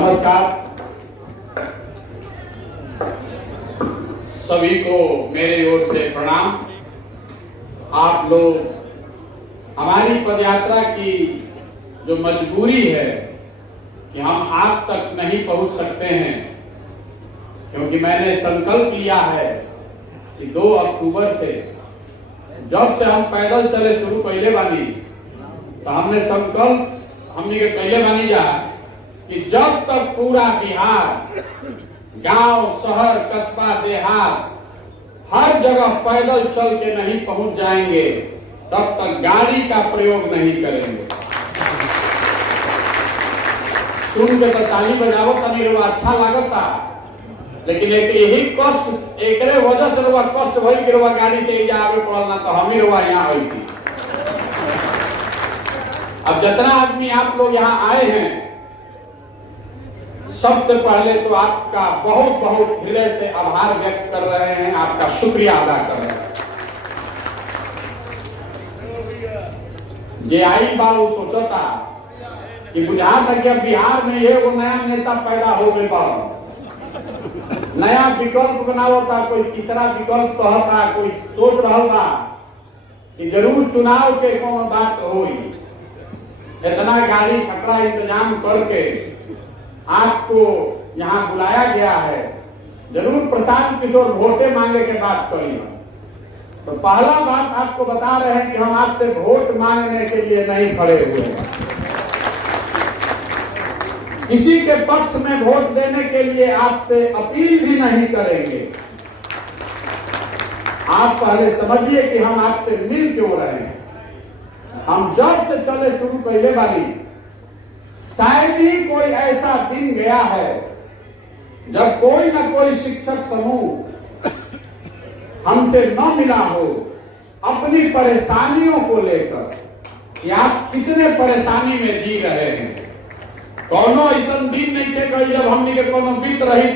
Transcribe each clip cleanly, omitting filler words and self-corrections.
नमस्कार। सभी को मेरी ओर से प्रणाम। आप लोग हमारी पदयात्रा की जो मजबूरी है कि हम आप तक नहीं पहुंच सकते हैं, क्योंकि मैंने संकल्प लिया है कि 2 अक्टूबर से जब से हम पैदल चले शुरू पहले बानी, तो हमने संकल्प हमने के पहले बानी जा कि जब तक पूरा बिहार, गांव, शहर, कस्बा, देहात हर जगह पैदल चल के नहीं पहुंच जाएंगे, तब तक गाड़ी का प्रयोग नहीं करेंगे। सुन के तो ताली बजावो तनी रवा अच्छा लागता, लेकिन एक यही कष्ट एक वजह से रवा कष्ट भई कि रवा गाड़ी से जा आगे पड़ल ना तो हम ही रवा यहाँ आई थी। अब जितना आदमी आप लोग यहाँ आए हैं, सबसे पहले तो आपका बहुत बहुत हृदय से आभार व्यक्त कर रहे हैं, आपका शुक्रिया अदा कर रहे हैं। ये आई बाबू सोचता कि बुझा सके बिहार में ये वो नया नेता पैदा हो गए, नया विकल्प बनावता, कोई तीसरा विकल्प कहता, कोई सोच रहा था कि जरूर चुनाव के कौन बात होई। इतना गाड़ी छकड़ा इंतजाम करके आपको यहाँ बुलाया गया है, जरूर प्रशांत किशोर वोटे मांगे के बात करिए। तो पहला बात आपको बता रहे हैं कि हम आपसे वोट मांगने के लिए नहीं खड़े हुए हैं, किसी के पक्ष में वोट देने के लिए आपसे अपील भी नहीं करेंगे। आप पहले समझिए कि हम आपसे मिल क्यों रहे हैं। हम जब से चले शुरू पहले वाली, शायद ही कोई ऐसा दिन गया है जब कोई ना कोई शिक्षक समूह हमसे न मिला हो अपनी परेशानियों को लेकर कि आप कितने परेशानी में जी रहे हैं। कोनो ऐसा दिन नहीं थे कहीं जब हमने के कोनो वित्त रहित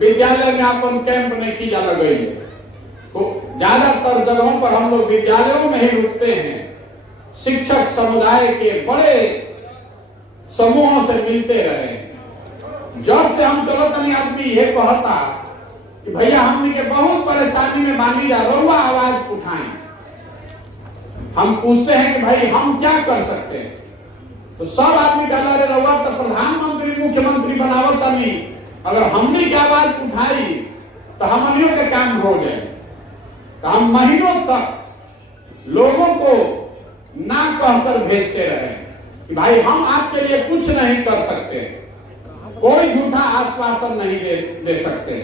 विद्यालय में अपन कैंप नहीं की जा लगी है। तो ज्यादातर जगहों पर हम लोग विद्यालयों में ही रुकते हैं, शिक्षक समुदाय के बड़े समूहों से मिलते रहे। जब से हम चलो तनी आदमी ये कहता कि भैया हमने के बहुत परेशानी में बानी जा, रउआ आवाज उठाएं। हम पूछते हैं कि भाई हम क्या कर सकते हैं, तो सब आदमी कहता है रउआ तो प्रधानमंत्री मुख्यमंत्री बनावत नहीं, अगर हमने की आवाज उठाई तो हमनियों के काम हो जाए। तो हम महीनों तक लोगों को ना कहकर भेजते रहे कि भाई हम आपके लिए कुछ नहीं कर सकते, कोई झूठा आश्वासन नहीं दे सकते,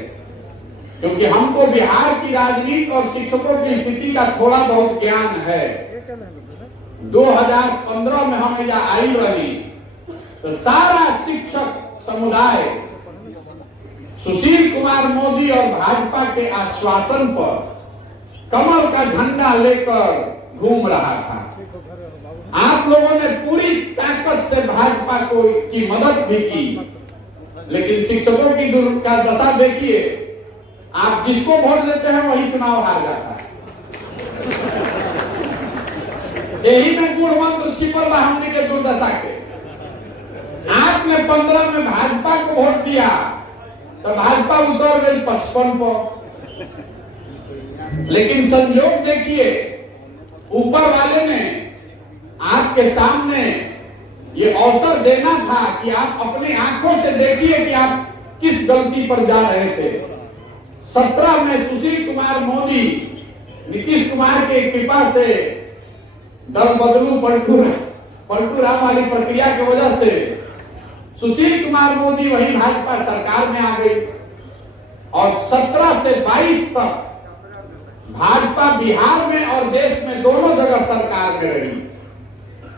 क्योंकि हमको बिहार की राजनीति और शिक्षकों की स्थिति का थोड़ा बहुत ज्ञान है। 2015 में हम यहाँ आई रही तो सारा शिक्षक समुदाय सुशील कुमार मोदी और भाजपा के आश्वासन पर कमल का झंडा लेकर घूम रहा था। आप लोगों ने पूरी ताकत से भाजपा को की मदद भी की, लेकिन शिक्षकों की दशा देखिए, आप जिसको वोट देते हैं वही चुनाव हार जाता है। यही में गुण मंत्र छिपल रहा हमने के दुर्दशा के। आपने 15 में भाजपा को वोट दिया तो भाजपा उतर गई 55 पर, लेकिन संयोग देखिए ऊपर वाले ने आपके सामने ये अवसर देना था कि आप अपनी आंखों से देखिए कि आप किस गलती पर जा रहे थे। 17 में सुशील कुमार मोदी नीतीश कुमार के कृपा से दल बदलू पलटू राम वाली प्रक्रिया की वजह से सुशील कुमार मोदी वही भाजपा सरकार में आ गई और 17 से 22 तक भाजपा बिहार में और देश में दोनों जगह सरकार में रही,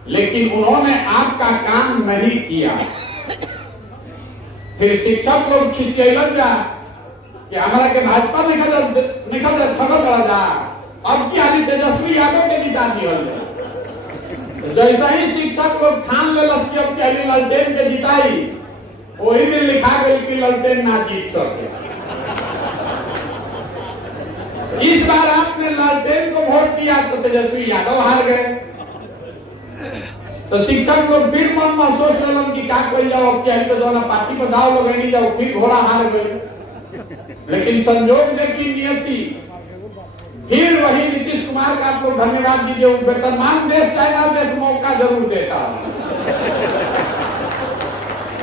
लेकिन उन्होंने आपका काम नहीं किया। फिर शिक्षक लोग खिंचैलन जा कि हमारा के भाजपा निकल जा, अब की आदि तेजस्वी यादव के जिता दिया। जैसा ही शिक्षक लोग ठान ले ललटेन के जिताई, वही में लिखा गई कि ललटेन ना जीत सके। इस बार आपने ललटेन को वोट दिया तो तेजस्वी यादव हार गए। तो शिक्षक लोग फिर मन में सोच रहे कि क्या कर जाओ, क्या तो जो ना पार्टी पर दाव लोग नहीं जाओ, फिर घोड़ा हार गए। लेकिन संजोग ने की नियति, फिर वही नीतीश कुमार का आपको धन्यवाद दीजिए। वेतनमान देश चाइना देश मौका जरूर देता।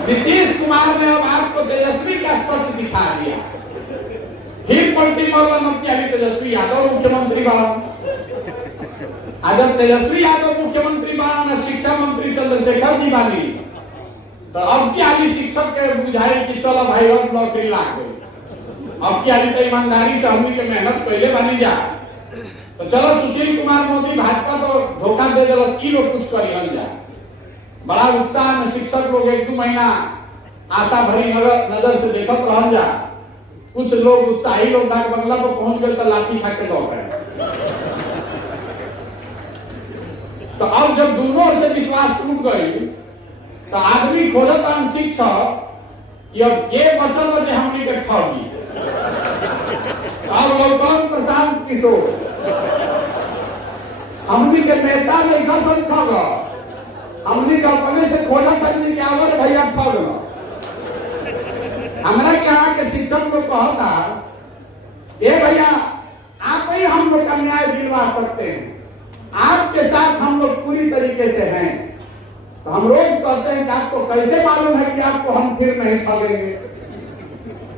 नीतीश कुमार ने अब आपको तेजस्वी का सच दिखा दिया। फिर पलटी मरलन तेजस्वी यादव मुख्यमंत्री बना। अगर तेजस्वी यादव मुख्यमंत्री बना, शिक्षा मंत्री चंद्रशेखर जी बानी, तो अब की आगे शिक्षक के बुझाए कि चलो भाई अब नौकरी लाग गई। अब की आगे तो ईमानदारी से हमनी के मेहनत पहले बनी जा, तो चलो सुशील कुमार मोदी भाजपा तो धोखा दे दिल की लोग कुछ कर जा। बड़ा उत्साह में शिक्षक लोग 1-2 महीना आशा भरी नजर से देखत रह जा। कुछ लोग उत्साही लोग डाक बंगला पर पहुंच गए तो लाठी खा के लौट गए। तो अब जब दोनों से विश्वास टूट गई, तो आदमी खोजता शिक्षक कि अब ये बचल बचे हमनी के ठगी। अब लौटन प्रशांत किशोर हमनी के नेता नहीं खसन ठग, हमनी के अपने से खोजा करने के आवर भैया ठग। हमरा के यहाँ के शिक्षक लोग कहता, ये भैया आप ही हम लोग का न्याय दिलवा सकते हैं, आपके साथ हम लोग पूरी तरीके से हैं। तो हम रोज कहते हैं कि आपको कैसे मालूम है कि आपको हम फिर नहीं ठगेंगे।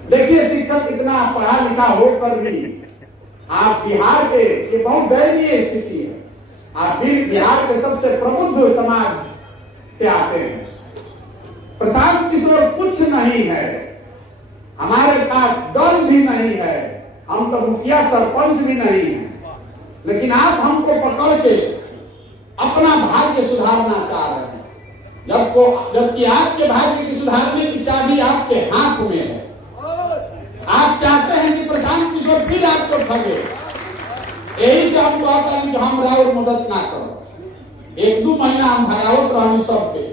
देखिए शिक्षक इतना पढ़ा लिखा होकर भी आप बिहार के, ये बहुत दयनीय स्थिति है, आप भी बिहार के सबसे प्रबुद्ध समाज से आते हैं। प्रशांत किशोर कुछ नहीं है, हमारे पास दल भी नहीं है, हम तो मुखिया सरपंच भी नहीं है, लेकिन आप हमको पकड़ के अपना भाग्य सुधारना चाह रहे हैं, जबकि आपके भाग्य की सुधारने की चाबी आपके हाथ में है। आप चाहते हैं कि प्रशांत किशोर फिर आपको ठगे, यही से हम कहते हैं कि हम राउर मदद ना करो। 1-2 महीना हम भगावत रही सबके,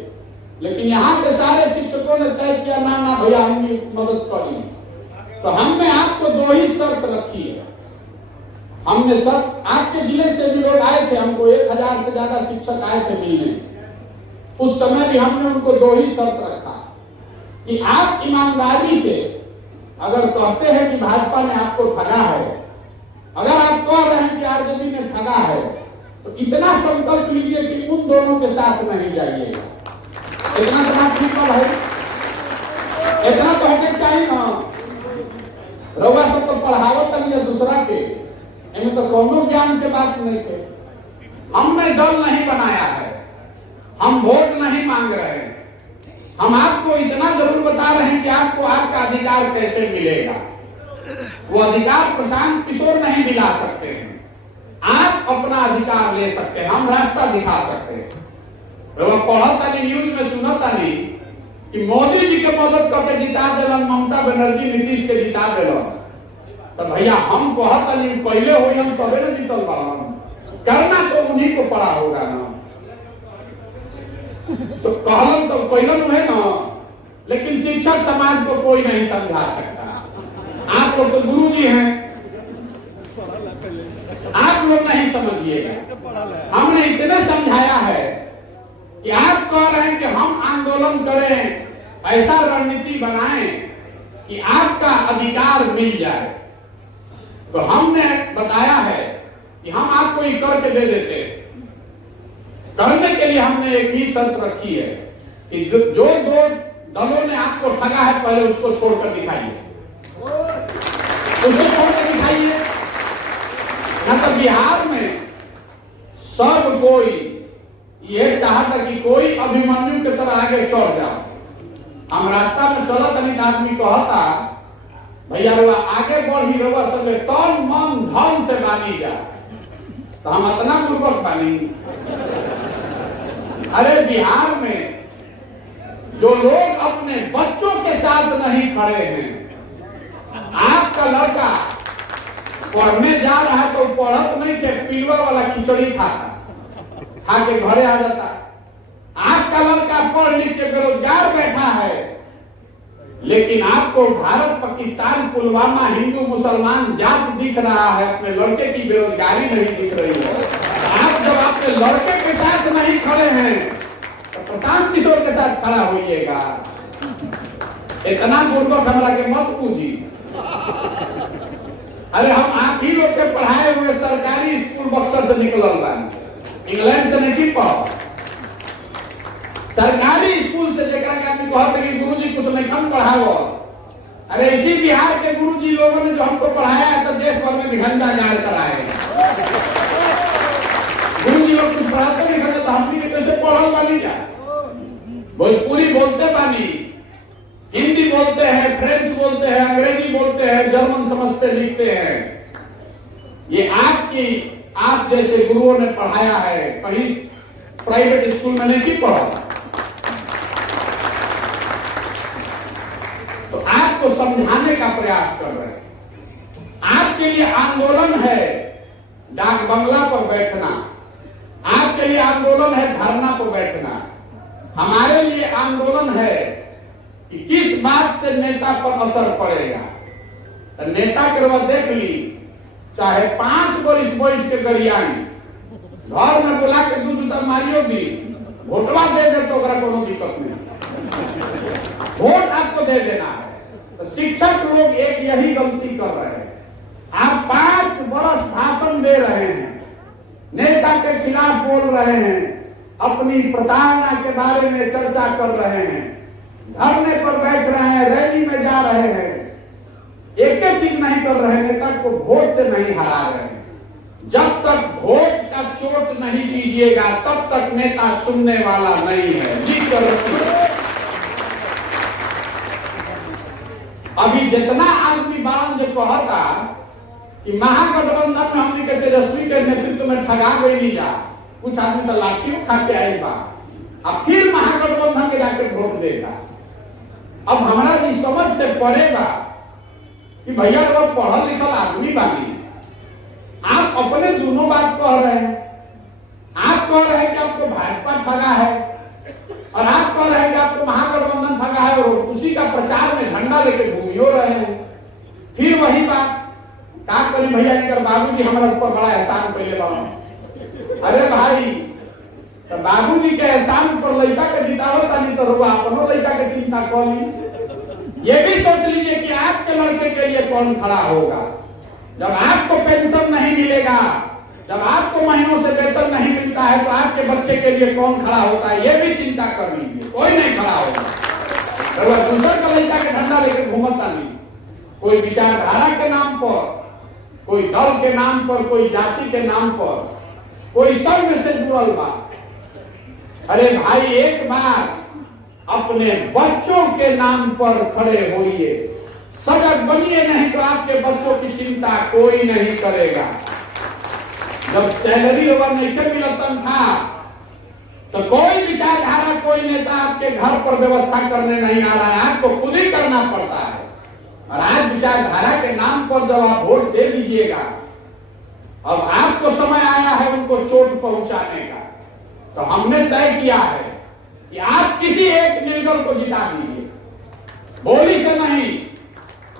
लेकिन यहाँ के सारे शिक्षकों ने तय किया ना भैया हम मदद करेंगे। तो हमने आपको 2 ही शर्त रखी है। हमने सब आपके जिले से भी लोग आए थे, हमको 1000 से ज्यादा शिक्षक आए थे मिलने। उस समय भी हमने उनको 2 ही शर्त रखा कि आप ईमानदारी से अगर कहते हैं कि भाजपा ने आपको ठगा है, अगर आप कह रहे हैं कि आरजेडी ने ठगा है, तो इतना संकल्प लीजिए कि उन दोनों के साथ नहीं जाइएगा। इतना तो बात ठीक है, इतना तो होना चाहिए ना। रउआ सब तो पढ़ावत नहीं दूसरा के, इनमें तो कोनो ज्ञान के बात नहीं थे। हमने दल नहीं बनाया है, हम वोट नहीं मांग रहे हैं, हम आपको इतना जरूर बता रहे हैं कि आपको आपका अधिकार कैसे मिलेगा। वो अधिकार प्रशांत किशोर नहीं दिला सकते हैं, आप अपना अधिकार ले सकते हैं, हम रास्ता दिखा सकते हैं। पढ़ता नहीं, न्यूज में सुनता नहीं कि मोदी जी के मदद करके जिता दिलन, ममता बनर्जी नीतीश के जिता दिलन। तो भैया हम कहता नहीं पहले हो हम तबे न जीतल बालन, करना तो उन्हीं को पड़ा होगा ना। तो कहलन तो पहलन है ना, लेकिन शिक्षक समाज को कोई नहीं समझा सकता। आप लोग तो गुरु जी हैं, आप लोग नहीं समझिएगा। हमने इतने समझाया है कि आप कह रहे हैं कि हम आंदोलन करें, ऐसा रणनीति बनाएं कि आपका अधिकार मिल जाए। तो हमने बताया है कि हम आपको ये करके दे देते हैं। करने के लिए हमने एक ही शर्त रखी है कि जो 2 दलों ने आपको ठगा है, पहले उसको छोड़कर दिखाइए, उसको छोड़कर दिखाइए। न तो बिहार में सब कोई ये चाहता कि कोई अभिमन्यु के तरह आगे चढ़ जाओ। हम रास्ता में चलो तनिक आदमी कहता भैया रुआ आगे बढ़ी रुआ सब तन मन धन से बानी जा, तो हम इतना पूर्वक बानी। अरे बिहार में जो लोग अपने बच्चों के साथ नहीं खड़े हैं, आपका लड़का पढ़ने जा रहा है तो पढ़त नहीं थे, पिलवा वाला खिचड़ी खाता, खा के घरे आ जाता। आपका लड़का पढ़ लिख के बेरोजगार बैठा है, लेकिन आपको भारत पाकिस्तान पुलवामा हिंदू मुसलमान जात दिख रहा है, अपने लड़के की बेरोजगारी नहीं दिख रही है। आप जब अपने लड़के के साथ नहीं खड़े हैं प्रशांत किशोर के साथ खड़ा होइएगा। इतना गुर्बत हमरा के मत पूजी। अरे हम आप ही लोग के पढ़ाए हुए सरकारी स्कूल बक्सर से निकलल बानी, इंग्लैंड से नहीं पढ़। सरकारी स्कूल से जेकरा के आदमी कहते कि गुरुजी कुछ नहीं कम पढ़ाओ। अरे इसी बिहार के गुरुजी लोगों ने जो हमको पढ़ाया है तो देश भर में झंडा गाड़ कर आए। गुरुजी लोग कुछ पढ़ाते नहीं करते तो हम भी कैसे पढ़ल बानी जा। भोजपुरी बोलते बानी, हिंदी बोलते हैं, फ्रेंच बोलते हैं, अंग्रेजी बोलते हैं, जर्मन समझते लिखते हैं। ये आप जैसे गुरुओं ने पढ़ाया है, कहीं प्राइवेट स्कूल में नहीं पढ़ा। तो आपको समझाने का प्रयास कर रहे हैं। आपके लिए आंदोलन है डाक बंगला पर बैठना, आपके लिए आंदोलन है धरना पर बैठना, हमारे लिए आंदोलन है कि किस बात से नेता पर असर पड़ेगा। तो नेता के वह देख ली, चाहे 5 वर्ष बैठ के गरियाई घर में बुला के दूध मारियो भी वोटवा दे दे तो कोनो दिक्कत नहीं। वोट आपको दे देना है। तो शिक्षक लोग एक यही गलती कर रहे हैं। आप 5 वर्ष भाषण दे रहे हैं, नेता के खिलाफ बोल रहे हैं, अपनी प्रताड़ना के बारे में चर्चा कर रहे हैं, धरने पर बैठ रहे हैं, रैली में जा रहे हैं, एक चीज नहीं कर रहे हैं, नेता को वोट से नहीं हरा रहे हैं। जब तक वोट का चोट नहीं दीजिएगा तब तक नेता सुनने वाला नहीं है। अभी जितना आदमी बारन जो कहता कि महागठबंधन में हमने के तेजस्वी के नेतृत्व में ठगा गई जा, कुछ आदमी तो लाठी उठा के आई बा, अब फिर महागठबंधन के जाके वोट देगा। अब हमारा जी समझ से पड़ेगा कि भैया लोग पढ़ल लिखल आदमी बानी, आप अपने दोनों बात कह रहे हैं। आप कह रहे हैं कि आपको भाजपा ठगा है और आप कह रहे हैं कि आपको महागठबंधन ठगा है और उसी का प्रचार में झंडा लेके घूमियो रहे हैं। फिर वही बात का करी भैया इनकर बाबूजी हमारे ऊपर बड़ा एहसान पहले बना। अरे भाई तो बाबूजी के एहसान पर लड़का के जितावत नहीं तो रुआ अपनों लड़का के चिंता कर ली। ये भी सोच लीजिए कि आपके लड़के के लिए कौन खड़ा होगा। जब आपको पेंशन नहीं मिलेगा, जब आपको महीनों से वेतन नहीं मिलता है तो आपके बच्चे के लिए कौन खड़ा होता है, ये भी चिंता कर लीजिए। कोई नहीं खड़ा होगा। दूसरे का लड़का के झंडा लेकर घूमता नहीं। कोई विचारधारा के नाम पर, कोई दल के नाम पर, कोई जाति के नाम पर, कोई संघ से जुड़ल बा। अरे भाई एक बार अपने बच्चों के नाम पर खड़े होइए, सजग बनिए, नहीं तो आपके बच्चों की चिंता कोई नहीं करेगा। जब सैलरी ओवर नहीं मिलता था तो कोई विचारधारा, कोई नेता आपके घर पर व्यवस्था करने नहीं आ रहा है, आपको खुद ही करना पड़ता है। और आज विचारधारा के नाम पर जब आप वोट दे दीजिएगा, अब आपको समय आया है उनको चोट पहुंचाने का। तो हमने तय किया है कि आप किसी एक निर्दल को जिता दीजिए, बोली से नहीं,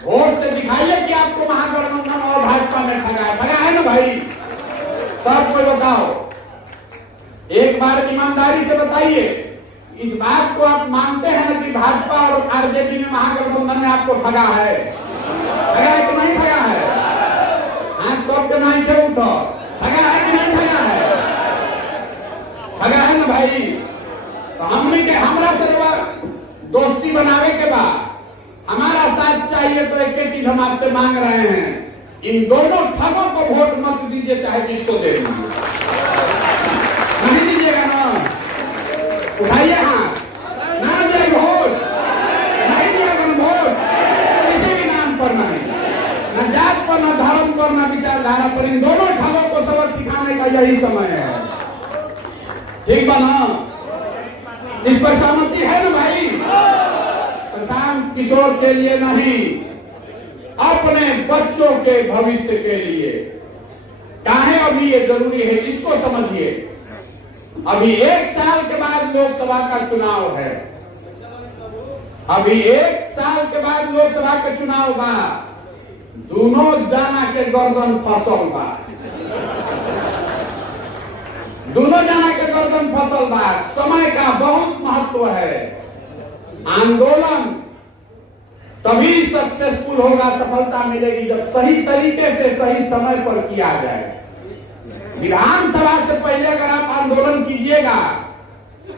वोट से दिखाइए कि आपको महागठबंधन और भाजपा में ठगा है ना भाई। सब कोई बताओ, एक बार ईमानदारी से बताइए, इस बात को आप मानते हैं ना कि भाजपा और आरजेडी में महागठबंधन में आपको ठगा है? ठगा है कि नहीं ठगा है? हाथ सब के नहीं थे उठो, ठगा है कि नहीं ठगा है? ठगा है ना भाई। तो हमने के हमरा से दोस्ती बनावे के बाद हमारा साथ चाहिए तो एक चीज हम आपसे मांग रहे हैं, इन दोनों ठगों को वोट मत दीजिए, चाहे जिसको दे दीजिए। नहीं दीजिएगा ना, उठाइए हाथ, ना दिए वोट, नहीं दिएगा वोट किसी भी नाम पर नहीं, न जात पर, न धर्म पर, न विचारधारा पर। इन दोनों ठगों को सबक सिखाने का यही समय है। ठीक बा ना? इस पर सहमति है ना भाई? प्रशांत किशोर के लिए नहीं, अपने बच्चों के भविष्य के लिए। काहे अभी ये जरूरी है, इसको समझिए। अभी 1 साल के बाद लोकसभा का चुनाव है, अभी 1 साल के बाद लोकसभा का चुनाव बा। दोनों जाना के गर्दन फसल बा, दोनों जना के गर्दन फसल बा। समय का बहुत महत्व है। आंदोलन तभी सक्सेसफुल होगा, सफलता मिलेगी जब सही तरीके से सही समय पर किया जाए। विधानसभा से पहले अगर आप आंदोलन कीजिएगा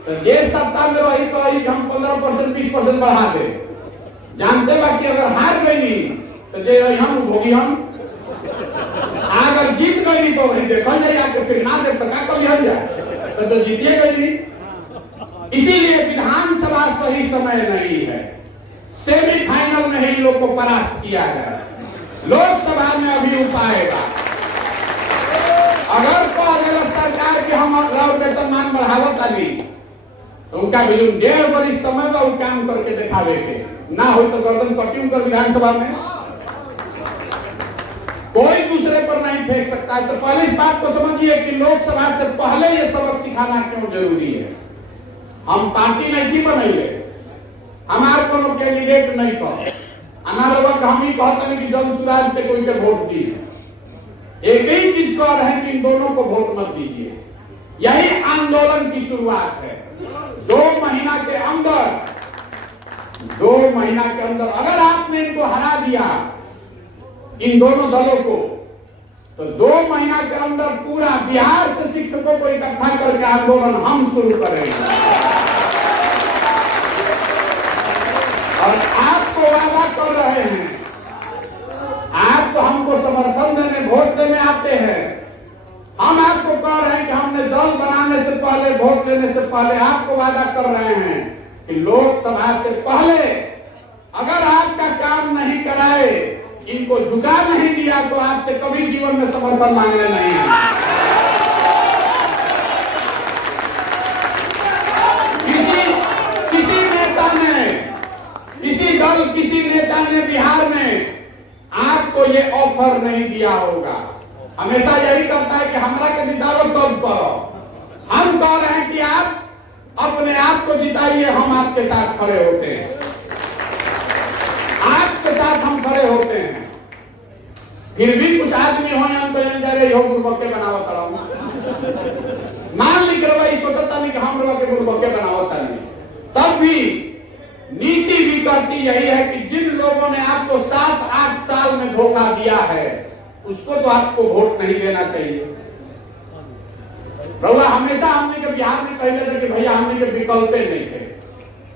तो ये सत्ता में रही तो हम 15% 20% बढ़ा दे, जानते बाकी अगर हार गई तो जे हम भोगी हम, अगर जीत गई तो वही देखा जाए आके, फिर ना दे तो क्या कभी हम जाए तो जीतिए गई। इसीलिए विधानसभा सही समय नहीं है। सेमीफाइनल में ही लोग को परास्त किया गया। लोकसभा में अभी उपाएगा। अगर तो अगर सरकार के हम वेतन मान बढ़ावत आली तो उनका भी 1.5 वर्ष समय में काम करके दिखावे के ना हो तो गर्दन कटी उनकर विधानसभा में कोई दूसरे पर नहीं फेंक सकता है। तो पहले इस बात को समझिए कि लोकसभा से पहले ये सबक सिखाना क्यों जरूरी है। हम पार्टी नहीं बनाइए, हमारे को कैंडिडेट नहीं कहो, हमारे वक्त हम ही कहते हैं कि जन सुराज पे कोई के वोट दी। एक ही चीज कह रहे हैं कि इन दोनों को वोट मत दीजिए। यही आंदोलन की शुरुआत है। 2 महीना के अंदर अगर आपने इनको हरा दिया, इन दोनों दलों को, तो 2 महीना के अंदर पूरा बिहार से शिक्षकों को इकट्ठा करके आंदोलन हम शुरू करेंगे। और आपको वादा कर रहे हैं, आप तो हमको समर्थन देने वोट देने आते हैं, हम आपको कह रहे हैं कि हमने दल बनाने से पहले, वोट लेने से पहले आपको वादा कर रहे हैं कि लोकसभा से पहले अगर आपका काम नहीं कराए, इनको झुका नहीं दिया तो आपसे कभी जीवन में समर्थन मांगने नहीं है। किसी नेता ने बिहार में आपको ये ऑफर नहीं दिया होगा। हमेशा यही करता है कि हमारा के जिताओ तब करो। हम कह रहे हैं कि आप अपने आप को जिताइए, हम आपके साथ खड़े होते हैं, आपके साथ हम खड़े होते हैं। फिर भी कुछ आदमी हो गुरुबक्के बनावत मान ली करवाई सोचता नहीं कि हम लोग के गुरुबक्के बनावत नहीं। तब भी नीति भी करती यही है कि जिन लोगों ने आपको 7-8 साल में धोखा दिया है उसको तो आपको वोट नहीं देना चाहिए। रउआ हमेशा हमने के बिहार में कहते थे कि भैया हमने के विकल्प नहीं थे।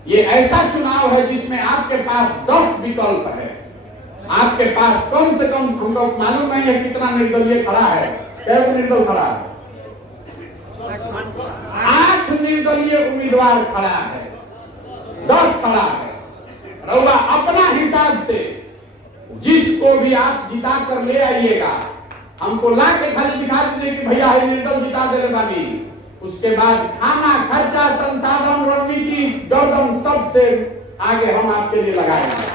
ये ऐसा चुनाव है जिसमें आपके पास 10 विकल्प है। आपके पास कम से कम, हम लोग मालूम नहीं है कितना निर्दलीय खड़ा है, कैसे निर्दल खड़ा है, 8 निर्दलीय उम्मीदवार खड़ा है, 10 खड़ा है। रउआ अपना हिसाब से जिसको भी आप जिता कर ले आइएगा, हमको ला के खाली दिखा दीजिए कि भैया निर्दल जिता दे बानी। उसके बाद खाना खर्चा संसाधन रणनीति दरदम सबसे आगे हम आपके लिए लगाएंगे।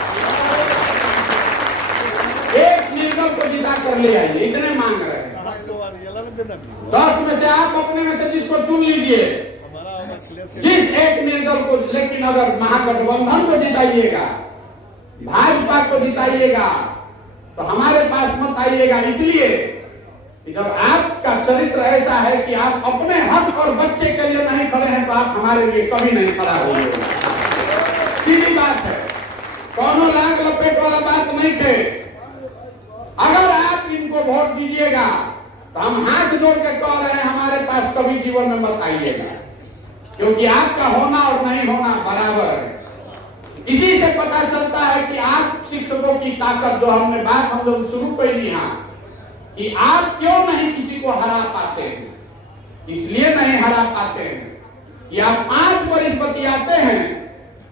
एक निर्दल को जिता कर ले आइए, इतने मांग रहे हैं। 10 में से आप अपने में से जिसको चुन लीजिए, जिस एक निर्दल को। लेकिन अगर महागठबंधन को जिताइएगा, भाजपा को जिताइएगा तो हमारे पास मत आइएगा। इसलिए कि जब आपका चरित्र ऐसा है कि आप अपने हक और बच्चे के लिए नहीं खड़े हैं तो आप हमारे लिए कभी नहीं खड़ा होंगे। सीधी बात है, कौनो लाग लपेट वाला बात नहीं थे। अगर आप इनको वोट दीजिएगा तो हम हाथ जोड़ के कह रहे हैं हमारे पास कभी जीवन में मत आइएगा, क्योंकि आपका होना और नहीं होना बराबर है। इसी से पता चलता है कि आप शिक्षकों की ताकत, जो हमने बात हम लोग शुरू कर ली कि आप क्यों नहीं किसी को हरा पाते हैं। इसलिए नहीं हरा पाते हैं कि आप 5 वर्ष बतियाते हैं,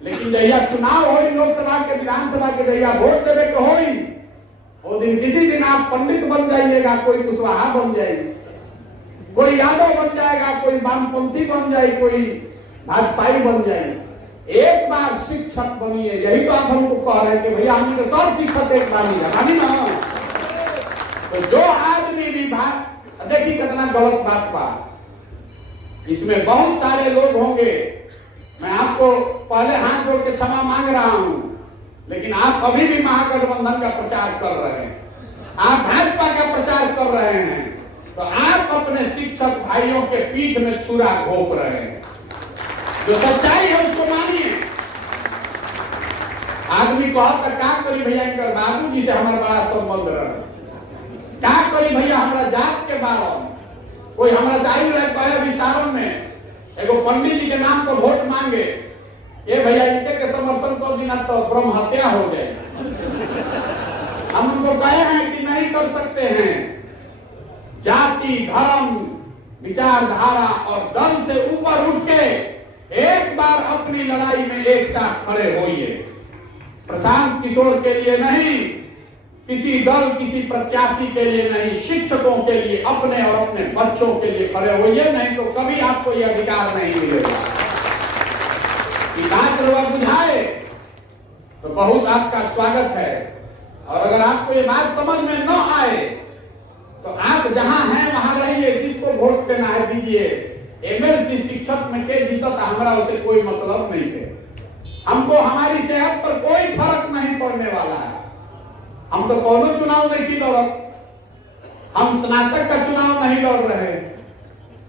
लेकिन जहिया चुनाव हो, लोकसभा के विधानसभा के जहिया वोट देवे के हो, वो दिन किसी दिन आप पंडित बन जाइएगा, कोई कुशवाहा बन जाएगी, कोई यादव बन जाएगा, कोई वामपंथी बन जाए, कोई भाजपाई बन जाए। एक बार शिक्षक बनिए। यही तो आप हमको कह रहे हैं कि भैया हमने तो सब शिक्षक एक बार नहीं ना। तो जो आदमी भी बात देखिए कितना गलत बात बा, इसमें बहुत सारे लोग होंगे। मैं आपको पहले हाथ जोड़ के क्षमा मांग रहा हूं, लेकिन आप अभी भी महागठबंधन का प्रचार कर रहे हैं, आप भाजपा का प्रचार कर रहे हैं, तो आप अपने शिक्षक भाइयों के पीठ में छुरा घोंप रहे हैं। जो सच्चाई है उसको मानिए। आदमी कहता क्या करी भैया इनकर बाबू जी से हमारा बड़ा संबंध रहे, क्या करी भैया हमारा जात के बारे में। कोई हमारा जाई रहे कहे विचारों में एगो पंडित जी के नाम पर वोट मांगे, ये भैया इनके के समर्थन को बिना तो ब्रह्म हत्या हो जाए। हम उनको कहे हैं कि नहीं कर सकते हैं। जाति, धर्म, विचारधारा और दल से ऊपर उठ के एक बार अपनी लड़ाई में एक साथ खड़े होइए। प्रशांत किशोर के लिए नहीं, किसी दल, किसी प्रत्याशी के लिए नहीं, शिक्षकों के लिए, अपने और अपने बच्चों के लिए खड़े होइए, नहीं तो कभी आपको यह अधिकार नहीं मिलेगा। बात बुझाए तो बहुत आपका स्वागत है, और अगर आपको ये बात समझ में न आए तो आप जहां हैं वहां रहिए। जिसको वोट देना है दीजिए। एमएलसी शिक्षक में के जीता हमारा उसे कोई मतलब नहीं है। हमको हमारी सेहत पर कोई फर्क नहीं पड़ने वाला है। हम तो कोनो चुनाव नहीं लड़, हम स्नातक का चुनाव नहीं लड़ रहे।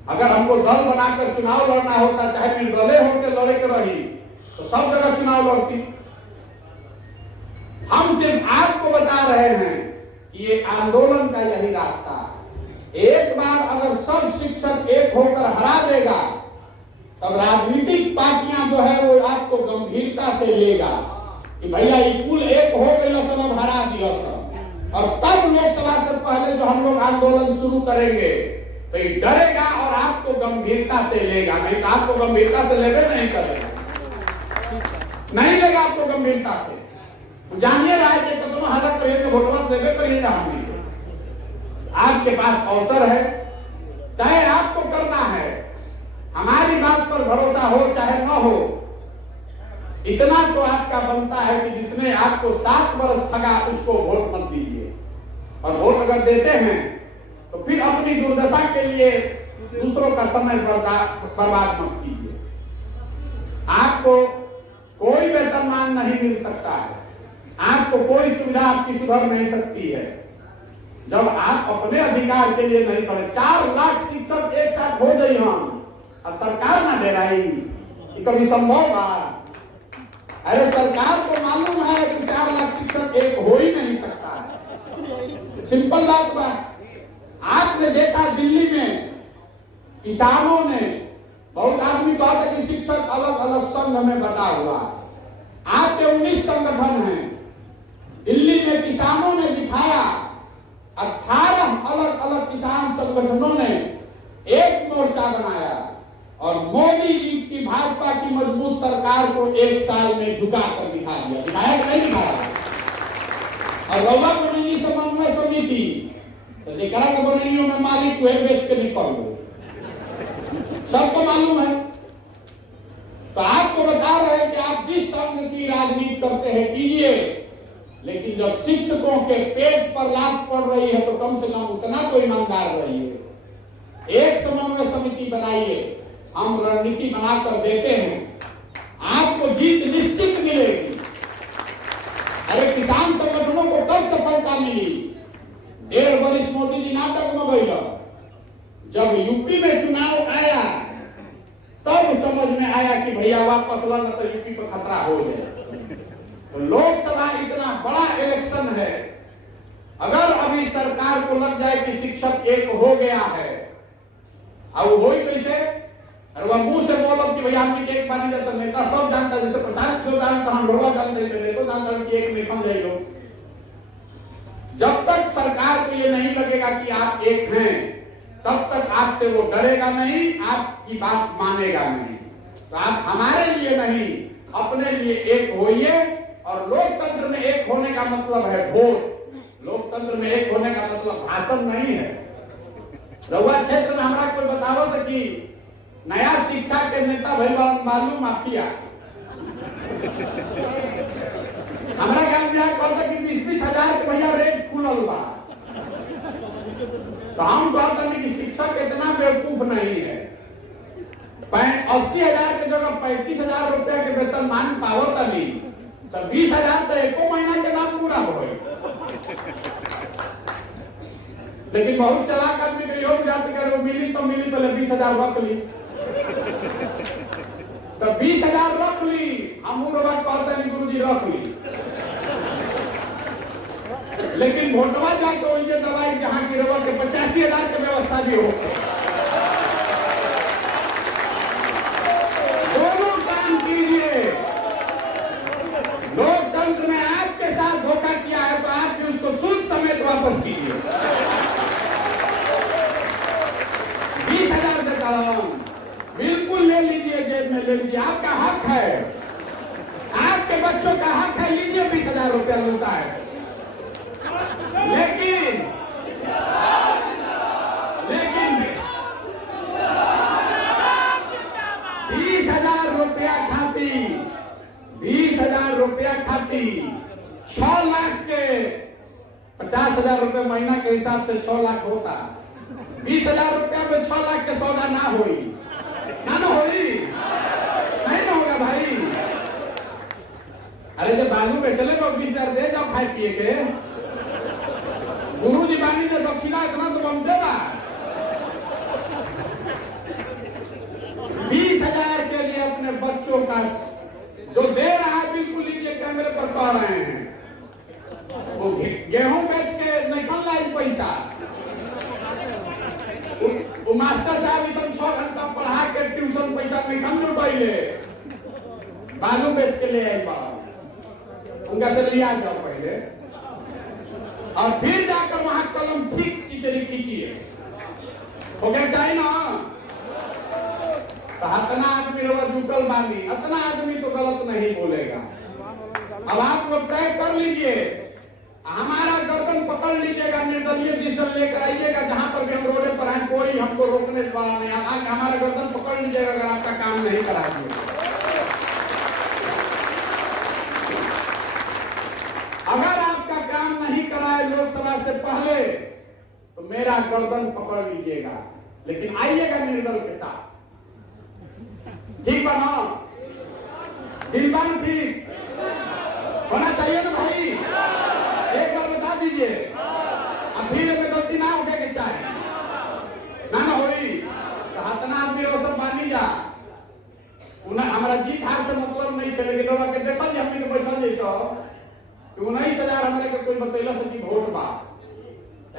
अगर हमको दल बनाकर चुनाव लड़ना होता, चाहे निर्दलीय होकर लड़े के रही, तो सब जगह चुनाव लड़ती। हम सिर्फ आपको बता रहे हैं कि ये आंदोलन का यही रास्ता है। एक बार अगर सब शिक्षक एक होकर हरा देगा, तब राजनीतिक पार्टियां जो है वो आपको गंभीरता से लेगा कि भैया ये कुल एक हो गई, सब हरा दिया सब। और तब लोकसभा से पहले जो हम लोग आंदोलन शुरू करेंगे तो ये डरेगा और आपको गंभीरता से लेगा। नहीं तो आपको गंभीरता से लेवे नहीं करेगा, नहीं लेगा आपको गंभीरता से। जानिए रहा है कि कितना हालत करिए तो वोटवा लेवे करिए। आपके पास अवसर है, चाहे आपको करना है। हमारी बात पर भरोसा हो चाहे न हो, इतना तो आपका बनता है कि जिसने आपको 7 वर्ष ठगा उसको वोट मत दीजिए। और वोट अगर देते हैं तो फिर अपनी दुर्दशा के लिए दूसरों का समय बर्बाद मत कीजिए। आपको कोई वेतनमान नहीं मिल सकता है, आपको कोई सुविधा आपकी सुधर नहीं सकती है जब आप अपने अधिकार के लिए नहीं पड़े। 4 लाख शिक्षक एक साथ हो गई हम, अब सरकार ना दे रही, कभी संभव है? अरे सरकार को मालूम है कि 4 लाख शिक्षक एक हो ही नहीं सकता है। सिंपल बात बा। आपने देखा दिल्ली में किसानों ने, बहुत आदमी कहता है कि शिक्षक अलग अलग संघ में बटा हुआ है। आपके 19 संगठन हैं। दिल्ली में किसानों ने दिखाया, 18 अलग अलग किसान संगठनों ने एक मोर्चा बनाया और मोदी जी की भाजपा की मजबूत सरकार को 1 साल में झुका कर दिखा दिया। दिखाया कि नहीं दिखाया? और रौवा बनेगी समन्वय समिति तो लेकर के बनेगियों में मालिक हुए बेच के निकल गए, सबको मालूम है। तो आपको बता रहे हैं कि आप जिस संघ की राजनीति करते हैं कीजिए, लेकिन जब शिक्षकों के पेट पर लात पड़ रही है तो कम से कम उतना तो ईमानदार रहिए। एक समन्वय समिति बनाइए, हम रणनीति बनाकर देते हैं, आपको जीत निश्चित मिलेगी। अरे किसान संगठनों को कब सफलता मिली? 1.5 वर्ष मोदी जी नाटक में गई। जब यूपी में चुनाव आया तब समझ में आया कि भैया वापस लड़ना तो यूपी पर खतरा हो जाए। तो लोकसभा इतना बड़ा इलेक्शन है, अगर अभी सरकार को लग जाए कि शिक्षक एक हो गया है, अब वो ही कैसे? अरे वह मुंह से बोलो कि भैया हम एक बार जैसे नेता सब जानता, जैसे प्रधान क्यों जानता, हम लोग जानते हैं, तो जानता कि एक में ले लो। जब तक सरकार को ये नहीं लगेगा कि आप एक हैं, तब तक आपसे वो डरेगा नहीं, आपकी बात मानेगा नहीं। तो आप हमारे लिए नहीं, अपने लिए एक होइए। और लोकतंत्र में एक होने का मतलब है वोट। लोकतंत्र में एक होने का मतलब भाषण नहीं है। रउआ क्षेत्र में हमारा कोई बताओ तो कि नया शिक्षा के नेता भैया मालूम माफिया हमारा गांव में कहता कि 20-20 हजार के भैया रेट खुलल बा। तो हम कहते हैं कि शिक्षक इतना बेवकूफ नहीं है। 80,000 के जगह 35,000 रुपया के वेतन मान पावत नहीं, तो 20,000 तो एको महीना के नाम पूरा हो। लेकिन बहुत चालाक आदमी के योग जाते कर मिली तो मिली, पहले 20,000 रख ली, तो 20,000 रख ली। हम बात कहते हैं गुरु जी रख ली, लेकिन भोटवा जाए तो ये दवाई जहां की रबर के 85,000 की व्यवस्था भी हो। दोनों काम कीजिए। लोकतंत्र में आपके साथ धोखा किया है तो आप भी उसको सूद समेत वापस कीजिए। 20,000 देता हूं, बिल्कुल ले लीजिए, जेब में ले लीजिए, आपका हक है, आपके बच्चों का हक है, लीजिए 20,000 रुपया लूटा है। लेकिन 20,000 रुपया खाती, 20,000 रुपया खाती 6 लाख के 50,000 रुपये महीना के हिसाब से 6 लाख होता। 20,000 रुपया में 6 लाख के सौदा ना होई, ना होई, नहीं ना होगा भाई। अरे जब बालू में चले तो 20,000 दे जाओ खाए पिए के। गुरु जी बानी ने दक्षिणा इतना तो बम देगा। 20,000 के लिए अपने बच्चों का जो दे रहा है, बिल्कुल लीजिए, कैमरे पर कह रहे हैं। वो गेहूं बेच के निकल रहा है पैसा। वो मास्टर साहब इतना 6 घंटा पढ़ा के ट्यूशन पैसा निकल लुटाइले, बालू बेच के ले आई बाबा, उनका से लिया जाओ पहले, और फिर जाकर वहां कलम ठीक चिचरी खींचिए। हो गया चाहिए ना, तो हतना आदमी होगा जुटल बानी, अतना आदमी तो गलत नहीं बोलेगा। अब आप लोग तय कर लीजिए, हमारा गर्दन पकड़ लीजिएगा, निर्दलीय डिसीजन लेकर आइएगा, जहां पर भी हम रोडे पर आए कोई हमको रोकने वाला नहीं। आज हमारा गर्दन पकड़ लीजिएगा अगर आपका काम नहीं कराएंगे। अगर आपका काम नहीं कराए लोकसभा से पहले तो मेरा गर्दन पकड़ लीजिएगा, लेकिन आइएगा निर्दल के साथ, ठीक बना, दिलबान ठीक होना चाहिए ना भाई। एक बार बता दीजिए, अब फिर में गलती ना उठे के चाहे ना होई, तो हतना आदमी वो सब मानी जा। उन्हें हमारा जीत हार से मतलब नहीं थे, लेकिन लोग देखा जी हमने बैठल जाए तो 19,000 हमारे को कोई बतैला से वोट बा।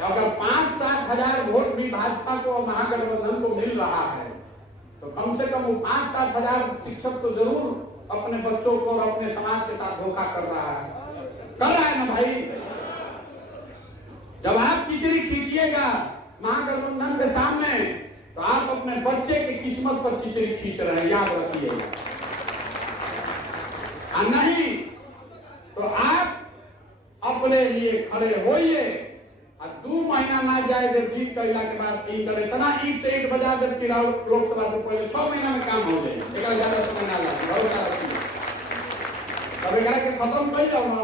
अगर 5-7 हजार वोट भी भाजपा को महागठबंधन को मिल रहा है, तो कम से कम वो 5-7 हजार शिक्षक तो जरूर अपने बच्चों को और अपने समाज के साथ धोखा कर रहा है ना भाई। जब आप खिचड़ी खींचिएगा महागठबंधन के सामने, तो आप अपने बच्चे की किस्मत पर खिचड़ी खींच रहे हैं, याद रखिएगा। नहीं तो आप अपने लिए खड़े होइए, और 2 महीना ना जाए जब जीत कैला के बाद इतना ईट से ईट बजा दे, फिर लोकसभा से पहले 6 महीना में काम हो जाए, ज्यादा समय ना लगे, भरोसा रखिए। तब एक के खत्म कर जाओ ना,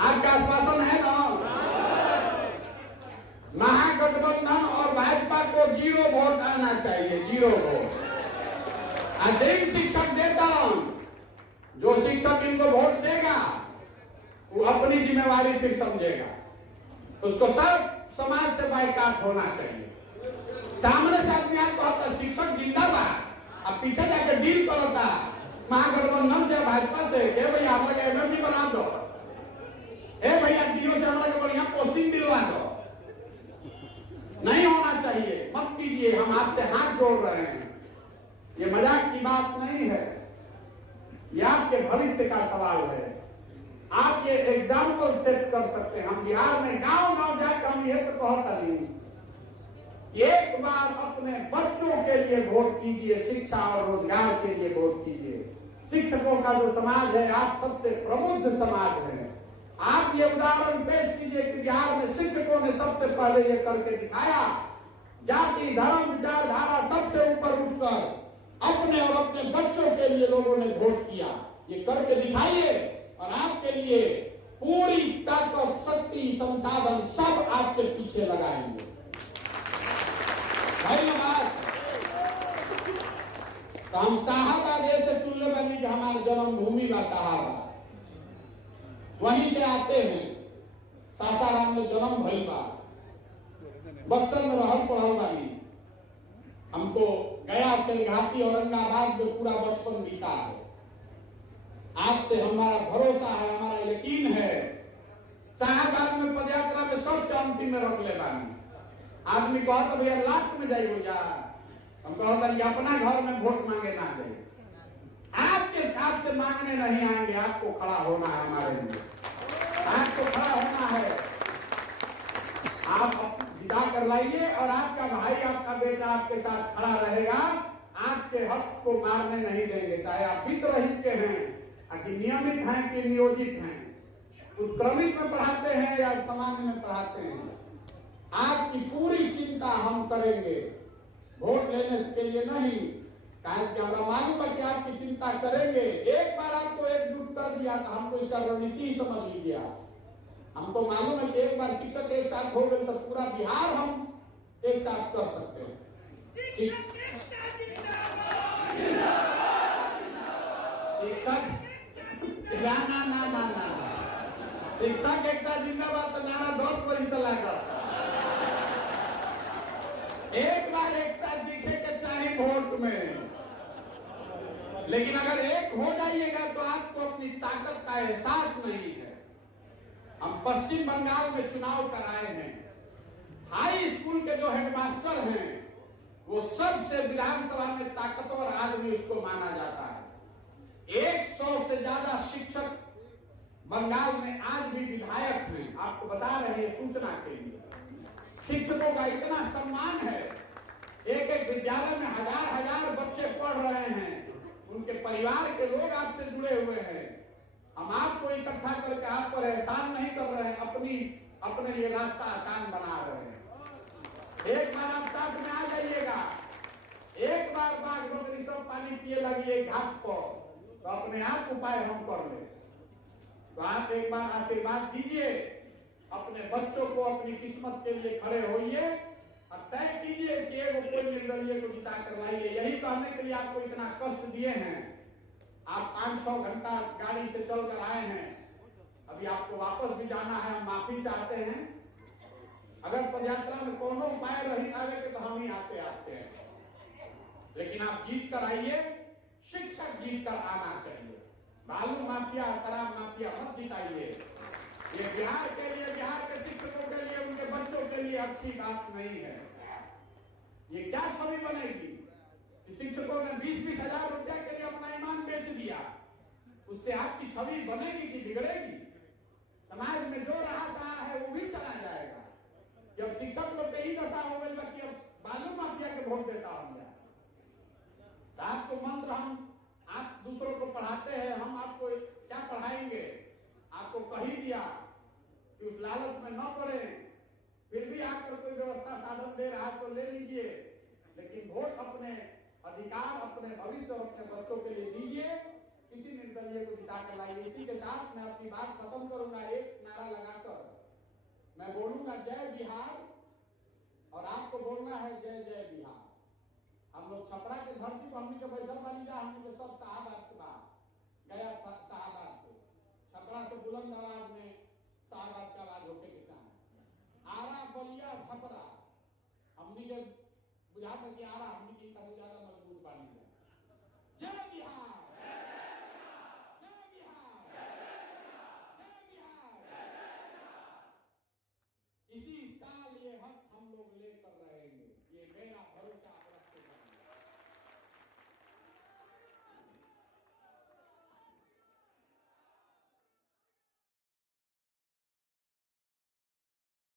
आपका आश्वासन है ना। महागठबंधन और भाजपा को 0 वोट आना चाहिए, 0 वोट। अधिक शिक्षक देता हूं, जो शिक्षक इनको वोट देगा वो अपनी जिम्मेवारी फिर समझेगा, उसको सब समाज से बाइकाट होना चाहिए। सामने से आदमी आपको कहता शिक्षक जिंदाबाद, अब पीछे जाकर डील करता महागठबंधन से भाजपा से, भैया हमारा एमएलसी बना दो, भैया डीओ से हमारा बढ़िया पोस्टिंग दिलवा दो। नहीं होना चाहिए, मत कीजिए, हम आपसे हाथ जोड़ रहे हैं। ये मजाक की बात नहीं है, ये आपके भविष्य का सवाल है। आप ये एग्जाम्पल सेट कर सकते हैं। हम बिहार में गांव गांव जाकर हम ये तो कहता नहीं, एक बार अपने बच्चों के लिए वोट कीजिए, शिक्षा और रोजगार के लिए वोट कीजिए। शिक्षकों का जो समाज है, आप सबसे प्रबुद्ध समाज है। आप ये उदाहरण पेश कीजिए कि बिहार में शिक्षकों ने सबसे पहले ये करके दिखाया, जाति धर्म विचारधारा सबसे ऊपर उठकर अपने और अपने बच्चों के लिए लोगों ने वोट किया। ये करके दिखाइए और आपके लिए पूरी ताकत, शक्ति, संसाधन सब आपके पीछे लगाएंगे। धन्यवाद। तो हम साहब जैसे चुनले बनी जो हमारे जन्मभूमि का साहब, वहीं से आते हैं, सासाराम में जन्म भई बा। बक्सर में रहल पढ़ल वाली, हमको गया से घाटी औरंगाबाद में पूरा बचपन बीता है। आपसे हमारा भरोसा है, हमारा यकीन है। शाहबाद में पदयात्रा में सबसे अंतिम में रख ले बानी। आदमी कहता भैया लास्ट में जाइए जा, हम कहता कि अपना घर में वोट मांगे ना जाए। आपके हिसाब से मांगने नहीं आएंगे, आपको खड़ा होना है हमारे लिए, आपको खड़ा होना है। आप विदा कर लाइए और आपका भाई आपका बेटा आपके साथ खड़ा रहेगा। आपके हक को मारने नहीं देंगे, चाहे आप वित्तरहित के हैं, कि नियमित हैं कि नियोजित हैं, उत्क्रमित में पढ़ाते हैं या सामान्य में पढ़ाते हैं। आपकी पूरी चिंता हम करेंगे, वोट लेने के लिए नहीं, कि हमारा मालूम है कि आपकी चिंता करेंगे। एक बार आपको एकजुट कर दिया तो हमको इसका रणनीति समझ लीजिए। हमको मालूम है कि एक बार शिक्षक एक साथ हो गए तो पूरा बिहार हम एक साथ कर सकते हैं। शिक्षक ना ना ना ना शिक्षक एकता जिंदाबाद तो नारा 10 बरी से लाकर एक बार एकता दिखे के चाहे वोट में, लेकिन अगर एक हो जाइएगा तो आपको अपनी ताकत का एहसास नहीं है। हम पश्चिम बंगाल में चुनाव कराए हैं, हाई स्कूल के जो हेडमास्टर हैं वो सबसे विधानसभा में ताकतवर आदमी उसको माना जाता है। 100 से ज्यादा शिक्षक बंगाल में आज भी विधायक हैं। आपको बता रहे हैं सूचना के लिए, शिक्षकों का इतना सम्मान है। एक एक विद्यालय में हजार हजार बच्चे पढ़ रहे हैं, उनके परिवार के लोग आपसे जुड़े हुए हैं। हम आपको इकट्ठा करके आप पर एहसान नहीं कर रहे हैं, अपने लिए रास्ता आसान बना रहे हैं। एक बार आप साथ में आ जाइएगा, एक बार बाघ रोग सब पानी पिए लगिए घाट पर, तो अपने आप उपाय हम कर ले। तो आप एक बार आशीर्वाद दीजिए, अपने बच्चों को अपनी किस्मत के लिए खड़े होइए और तय कीजिए कि एगो कोई निर्दलीय को जिता करवाइए। यही कहने के लिए आपको इतना कष्ट दिए हैं। आप 500 घंटा गाड़ी से चलकर आए हैं, अभी आपको वापस भी जाना है, हम माफी चाहते हैं। अगर पदयात्रा में कोनो उपाय रही आगे के तो हम ही आते हैं, लेकिन आप जीत कर आइए, शिक्षक जीत कर आना चाहिए। बालू माफिया शराब माफिया मत जिताइए। ये बिहार के लिए, बिहार के शिक्षकों के लिए, उनके बच्चों के लिए अच्छी बात नहीं है। ये क्या छवि बनेगी कि शिक्षकों ने 20-20 हजार रुपया के लिए अपना ईमान बेच दिया, उससे आपकी छवि बनेगी कि बिगड़ेगी? समाज में जो रहा है वो भी चला जाएगा। जब शिक्षक लोग यही दशा हो गई कि अब बालू माफिया के वोट देता हूं, आपको मंत्र हम आप दूसरों को पढ़ाते हैं, हम आपको क्या पढ़ाएंगे? आपको कही दिया कि उस लालच में न पड़े, फिर भी आकर कोई व्यवस्था साधन दे रहा है तो ले लीजिए, लेकिन वोट अपने अधिकार, अपने भविष्य और अपने बच्चों के लिए दीजिए। किसी निर्दलीय को जिता कर लाइए। इसी के साथ मैं अपनी बात खत्म करूंगा। एक नारा लगाकर मैं बोलूंगा जय बिहार, और आपको बोलना है जय जय बिहार। हम लोग छपरा के धरती पर हमने के बैठल बानी जा, हमने के सब शाहबाद गया शाहबाद